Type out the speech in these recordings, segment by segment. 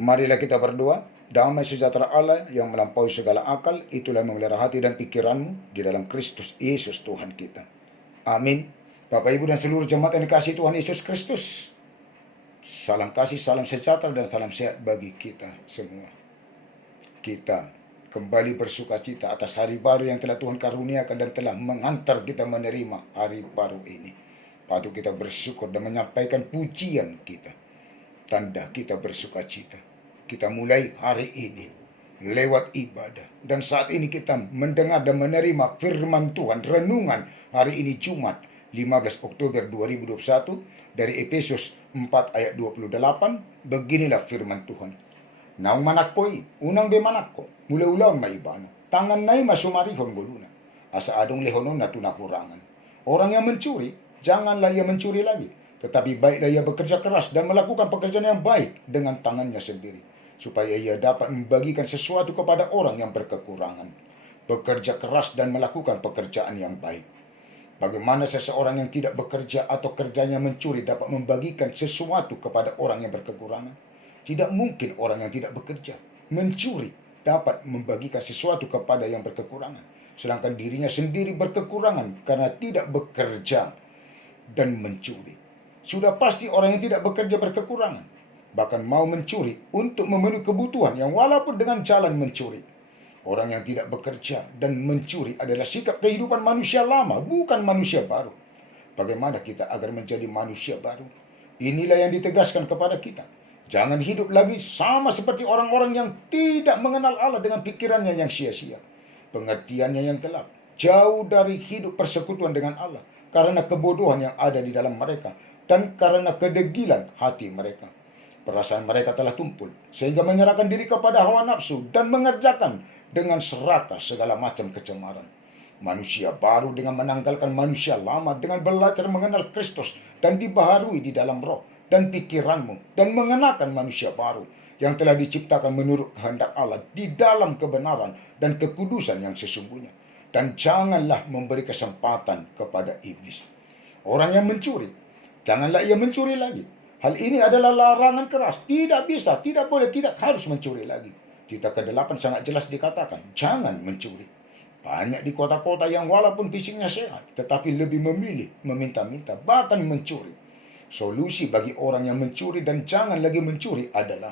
Marilah kita berdoa. Damai sejahtera Allah yang melampaui segala akal, itulah yang memelihara hati dan pikiranmu di dalam Kristus Yesus Tuhan kita. Amin. Bapak, Ibu, dan seluruh jemaat yang dikasihi Tuhan Yesus Kristus, salam kasih, salam sejahtera, dan salam sehat bagi kita semua. Kita kembali bersuka cita atas hari baru yang telah Tuhan karuniakan dan telah mengantar kita menerima hari baru ini. Patut kita bersyukur dan menyampaikan pujian kita. Tanda kita bersuka cita. Kita mulai hari ini lewat ibadah. Dan saat ini kita mendengar dan menerima firman Tuhan. Renungan hari ini Jumat 15 Oktober 2021 dari Efesus 4 ayat 28. Beginilah firman Tuhan. Naung manakpoi, unang be manakko, mula ulaw maibana. Tangan nai masumarihon goluna. Asa adong lehonon na tunakurangan. Orang yang mencuri, janganlah ia mencuri lagi. Tetapi baiklah ia bekerja keras dan melakukan pekerjaan yang baik dengan tangannya sendiri, supaya ia dapat membagikan sesuatu kepada orang yang berkekurangan. Bekerja keras dan melakukan pekerjaan yang baik. Bagaimana seseorang yang tidak bekerja atau kerjanya mencuri dapat membagikan sesuatu kepada orang yang berkekurangan? Tidak mungkin orang yang tidak bekerja, mencuri, dapat membagikan sesuatu kepada yang berkekurangan. Sedangkan dirinya sendiri berkekurangan karena tidak bekerja dan mencuri. Sudah pasti orang yang tidak bekerja berkekurangan, bahkan mau mencuri untuk memenuhi kebutuhan yang walaupun dengan jalan mencuri. Orang yang tidak bekerja dan mencuri adalah sikap kehidupan manusia lama, bukan manusia baru. Bagaimana kita agar menjadi manusia baru? Inilah yang ditegaskan kepada kita. Jangan hidup lagi sama seperti orang-orang yang tidak mengenal Allah dengan pikirannya yang sia-sia, pengertiannya yang gelap, jauh dari hidup persekutuan dengan Allah, karena kebodohan yang ada di dalam mereka, dan karena kedegilan hati mereka. Perasaan mereka telah tumpul, sehingga menyerahkan diri kepada hawa nafsu dan mengerjakan dengan serakah segala macam kecemaran. Manusia baru dengan menanggalkan manusia lama dengan belajar mengenal Kristus dan dibaharui di dalam roh dan pikiranmu, dan mengenakan manusia baru yang telah diciptakan menurut kehendak Allah di dalam kebenaran dan kekudusan yang sesungguhnya. Dan janganlah memberi kesempatan kepada iblis. Orang yang mencuri, janganlah ia mencuri lagi. Hal ini adalah larangan keras. Tidak bisa, tidak boleh, tidak harus mencuri lagi. Kitab ke-8 sangat jelas dikatakan, jangan mencuri. Banyak di kota-kota yang walaupun fisiknya sehat, tetapi lebih memilih meminta-minta, bahkan mencuri. Solusi bagi orang yang mencuri dan jangan lagi mencuri adalah,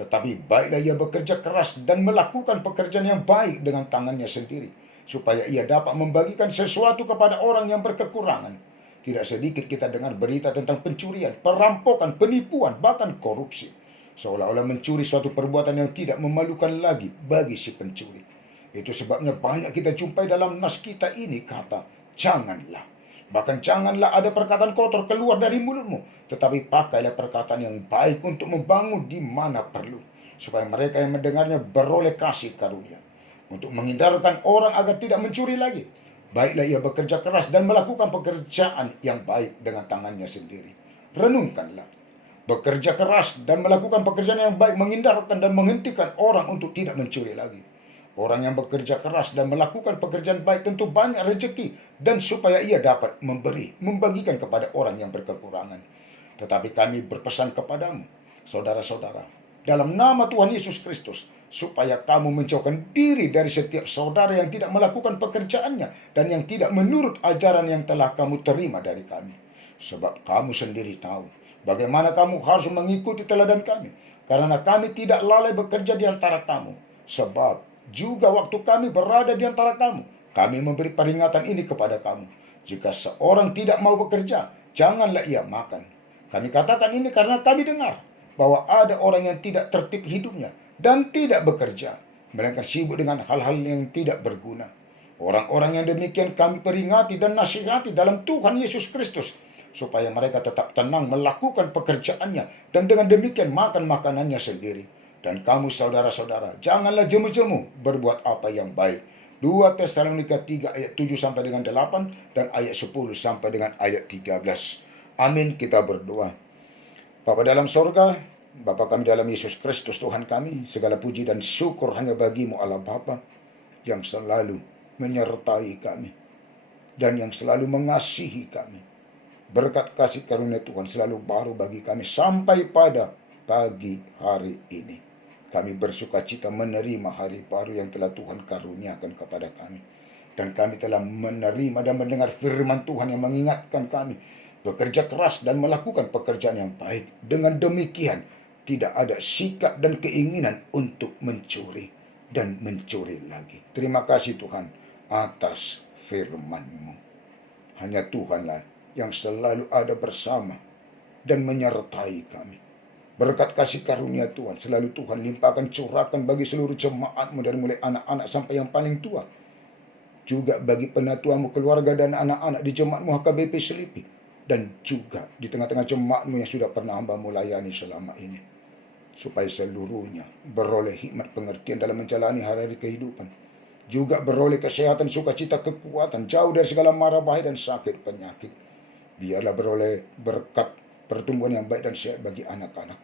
tetapi baiklah ia bekerja keras dan melakukan pekerjaan yang baik dengan tangannya sendiri, supaya ia dapat membagikan sesuatu kepada orang yang berkekurangan. Tidak sedikit kita dengar berita tentang pencurian, perampokan, penipuan, bahkan korupsi. Seolah-olah mencuri suatu perbuatan yang tidak memalukan lagi bagi si pencuri. Itu sebabnya banyak kita jumpai dalam nas kita ini kata, janganlah. Bahkan janganlah ada perkataan kotor keluar dari mulutmu, tetapi pakailah perkataan yang baik untuk membangun di mana perlu, supaya mereka yang mendengarnya beroleh kasih karunia. Untuk menghindarkan orang agar tidak mencuri lagi, baiklah ia bekerja keras dan melakukan pekerjaan yang baik dengan tangannya sendiri. Renungkanlah. Bekerja keras dan melakukan pekerjaan yang baik menghindarkan dan menghentikan orang untuk tidak mencuri lagi. Orang yang bekerja keras dan melakukan pekerjaan baik tentu banyak rezeki dan supaya ia dapat memberi, membagikan kepada orang yang berkekurangan. Tetapi kami berpesan kepadamu, saudara-saudara, dalam nama Tuhan Yesus Kristus, supaya kamu menjauhkan diri dari setiap saudara yang tidak melakukan pekerjaannya dan yang tidak menurut ajaran yang telah kamu terima dari kami. Sebab kamu sendiri tahu bagaimana kamu harus mengikuti teladan kami, karena kami tidak lalai bekerja di antara kamu. Sebab juga waktu kami berada di antara kamu, kami memberi peringatan ini kepada kamu. Jika seorang tidak mau bekerja, janganlah ia makan. Kami katakan ini karena kami dengar bahwa ada orang yang tidak tertib hidupnya dan tidak bekerja, melainkan sibuk dengan hal-hal yang tidak berguna. Orang-orang yang demikian kami peringati dan nasihati dalam Tuhan Yesus Kristus, supaya mereka tetap tenang melakukan pekerjaannya dan dengan demikian makan makanannya sendiri. Dan kamu saudara-saudara, janganlah jemu-jemu berbuat apa yang baik. 2 Tesalonika 3 ayat 7 sampai dengan 8 dan ayat 10 sampai dengan ayat 13. Amin, kita berdoa. Bapa dalam sorga, Bapa kami dalam Yesus Kristus Tuhan kami, segala puji dan syukur hanya bagimu Allah Bapa, yang selalu menyertai kami dan yang selalu mengasihi kami. Berkat kasih karunia Tuhan selalu baru bagi kami sampai pada pagi hari ini. Kami bersuka cita menerima hari baru yang telah Tuhan karuniakan kepada kami. Dan kami telah menerima dan mendengar firman Tuhan yang mengingatkan kami bekerja keras dan melakukan pekerjaan yang baik. Dengan demikian, tidak ada sikap dan keinginan untuk mencuri dan mencuri lagi. Terima kasih Tuhan atas firman-Mu. Hanya Tuhanlah yang selalu ada bersama dan menyertai kami. Berkat kasih karunia Tuhan, selalu Tuhan limpahkan, curahkan bagi seluruh jemaat-Mu dari mulai anak-anak sampai yang paling tua. Juga bagi penatua-Mu, keluarga dan anak-anak di jemaat-Mu HKBP Selipi. Dan juga di tengah-tengah jemaat-Mu yang sudah pernah hamba-Mu layani selama ini. Supaya seluruhnya beroleh hikmat pengertian dalam menjalani hari-hari kehidupan. Juga beroleh kesehatan, sukacita, kekuatan, jauh dari segala mara bahaya dan sakit penyakit. Biarlah beroleh berkat pertumbuhan yang baik dan sehat bagi anak-anak.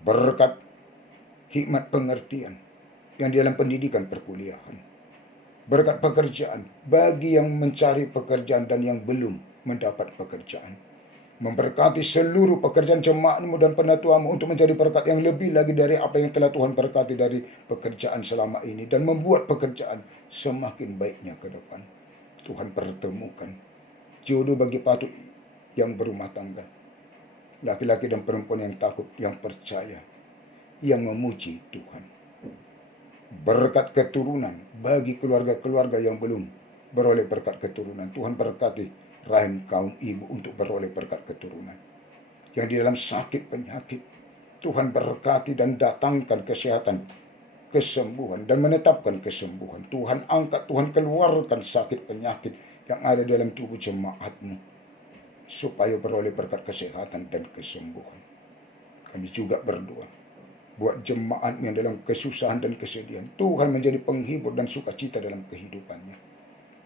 Berkat hikmat pengertian yang di dalam pendidikan perkuliahan. Berkat pekerjaan bagi yang mencari pekerjaan dan yang belum mendapat pekerjaan. Memberkati seluruh pekerjaan jemaat-Mu dan penatua-Mu untuk menjadi berkat yang lebih lagi dari apa yang telah Tuhan berkati dari pekerjaan selama ini. Dan membuat pekerjaan semakin baiknya ke depan. Tuhan pertemukan jodoh bagi patut yang berumah tangga. Laki-laki dan perempuan yang takut, yang percaya, yang memuji Tuhan. Berkat keturunan bagi keluarga-keluarga yang belum beroleh berkat keturunan. Tuhan berkati rahim kaum ibu untuk beroleh berkat keturunan. Yang di dalam sakit penyakit, Tuhan berkati dan datangkan kesehatan, kesembuhan, dan menetapkan kesembuhan. Tuhan angkat, Tuhan keluarkan sakit penyakit yang ada dalam tubuh jemaat-Mu, supaya beroleh berkat kesehatan dan kesembuhan. Kami juga berdoa buat jemaat yang dalam kesusahan dan kesedihan. Tuhan menjadi penghibur dan sukacita dalam kehidupannya.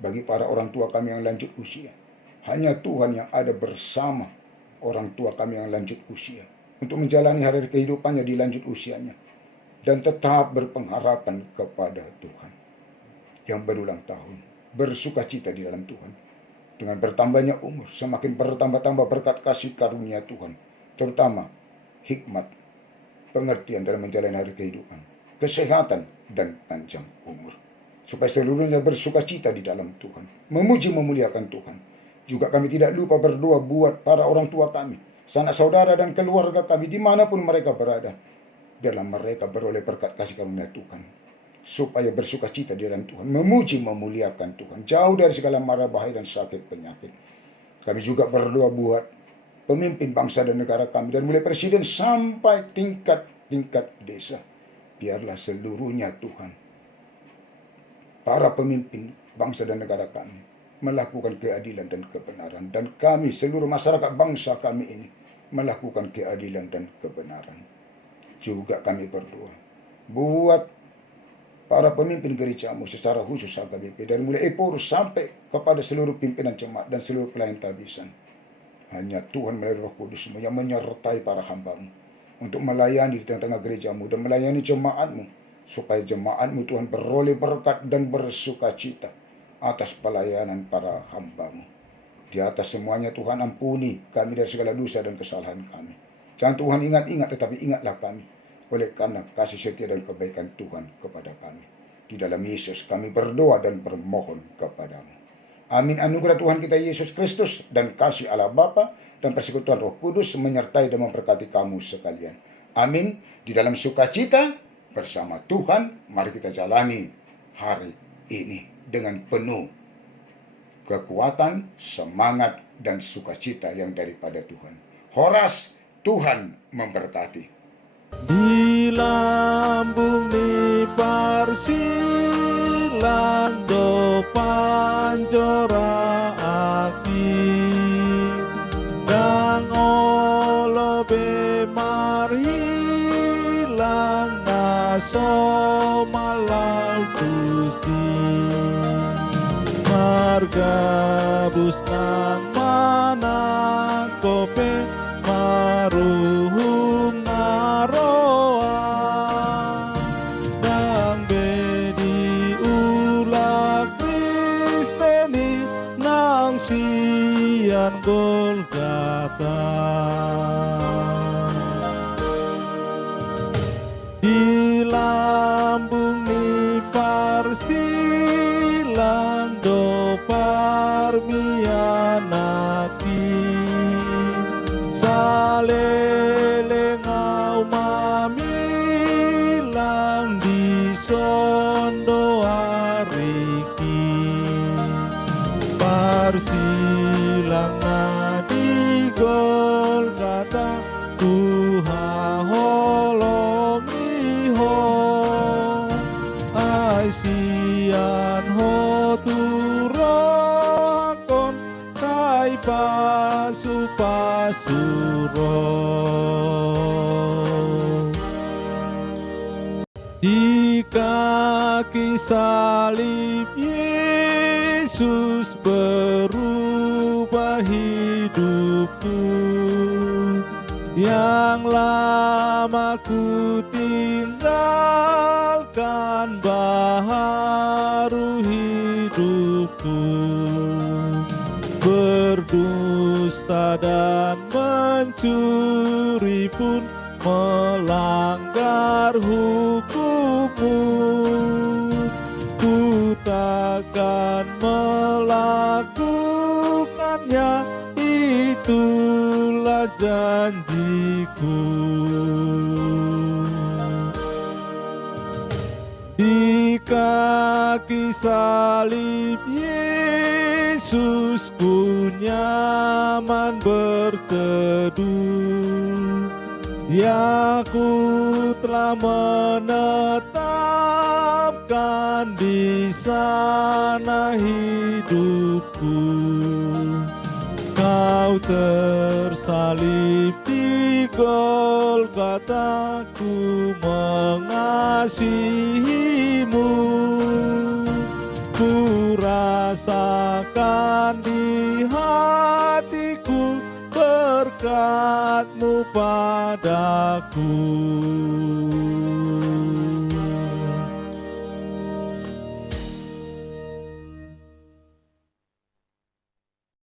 Bagi para orang tua kami yang lanjut usia, hanya Tuhan yang ada bersama orang tua kami yang lanjut usia untuk menjalani hari kehidupannya di lanjut usianya dan tetap berpengharapan kepada Tuhan. Yang berulang tahun, bersukacita di dalam Tuhan. Dengan bertambahnya umur, semakin bertambah-tambah berkat kasih karunia Tuhan, terutama hikmat pengertian dalam menjalani hari kehidupan, kesehatan, dan panjang umur. Supaya seluruhnya bersukacita di dalam Tuhan, memuji memuliakan Tuhan. Juga kami tidak lupa berdoa buat para orang tua kami, sanak saudara dan keluarga kami dimanapun mereka berada. Biarlah mereka beroleh berkat kasih karunia Tuhan, supaya bersukacita di dalam Tuhan, memuji memuliakan Tuhan, jauh dari segala mara bahaya dan sakit penyakit. Kami juga berdoa buat pemimpin bangsa dan negara kami, dan mulai presiden sampai tingkat desa. Biarlah seluruhnya Tuhan, para pemimpin bangsa dan negara kami, melakukan keadilan dan kebenaran. Dan kami, seluruh masyarakat bangsa kami ini, melakukan keadilan dan kebenaran. Juga kami berdoa buat para pemimpin gereja-Mu secara khusus HKBP, dari mulai Epurus sampai kepada seluruh pimpinan jemaat dan seluruh pelayan tabisan. Hanya Tuhan melalui Roh Kudus-Mu yang menyertai para hamba-Mu untuk melayani di tengah-tengah gereja-Mu dan melayani jemaat-Mu, supaya jemaat-Mu Tuhan beroleh berkat dan bersukacita atas pelayanan para hamba-Mu. Di atas semuanya Tuhan, ampuni kami dari segala dosa dan kesalahan kami. Jangan Tuhan ingat-ingat, tetapi ingatlah kami oleh karena kasih setia dan kebaikan Tuhan kepada kami. Di dalam Yesus kami berdoa dan bermohon kepadamu. Amin. Anugerah Tuhan kita Yesus Kristus dan kasih Allah Bapa dan persekutuan Roh Kudus menyertai dan memberkati kamu sekalian. Amin. Di dalam sukacita bersama Tuhan, mari kita jalani hari ini dengan penuh kekuatan, semangat, dan sukacita yang daripada Tuhan. Horas, Tuhan memberkati. Di lambung ni parsilang do panjora aki dang olobe marilang naso malau kusi marga busnang manang kope maruhung naroa dang bedi ula kristeni nang sian Golgata Di lambung ni parsilang do parmianaki salelengau mamilang di sondo ariki parsilang di Golgata Tuhan holongi ho Aisian ho turakon sai pasu pasuro di kaki salib Yesus berubah hidupku yang lama ku tinggalkan baharu hidupku berdusta dan mencuri pun melanggar hukum-Mu ku takkan melakukannya itulah janjiku di kaki salib Yesus ku nyaman berteduh ya ku telah menetapkan di sana hidupku Kau tersalib di Golgata ku mengasihi-Mu ku rasakan di hatiku berkat-Mu padaku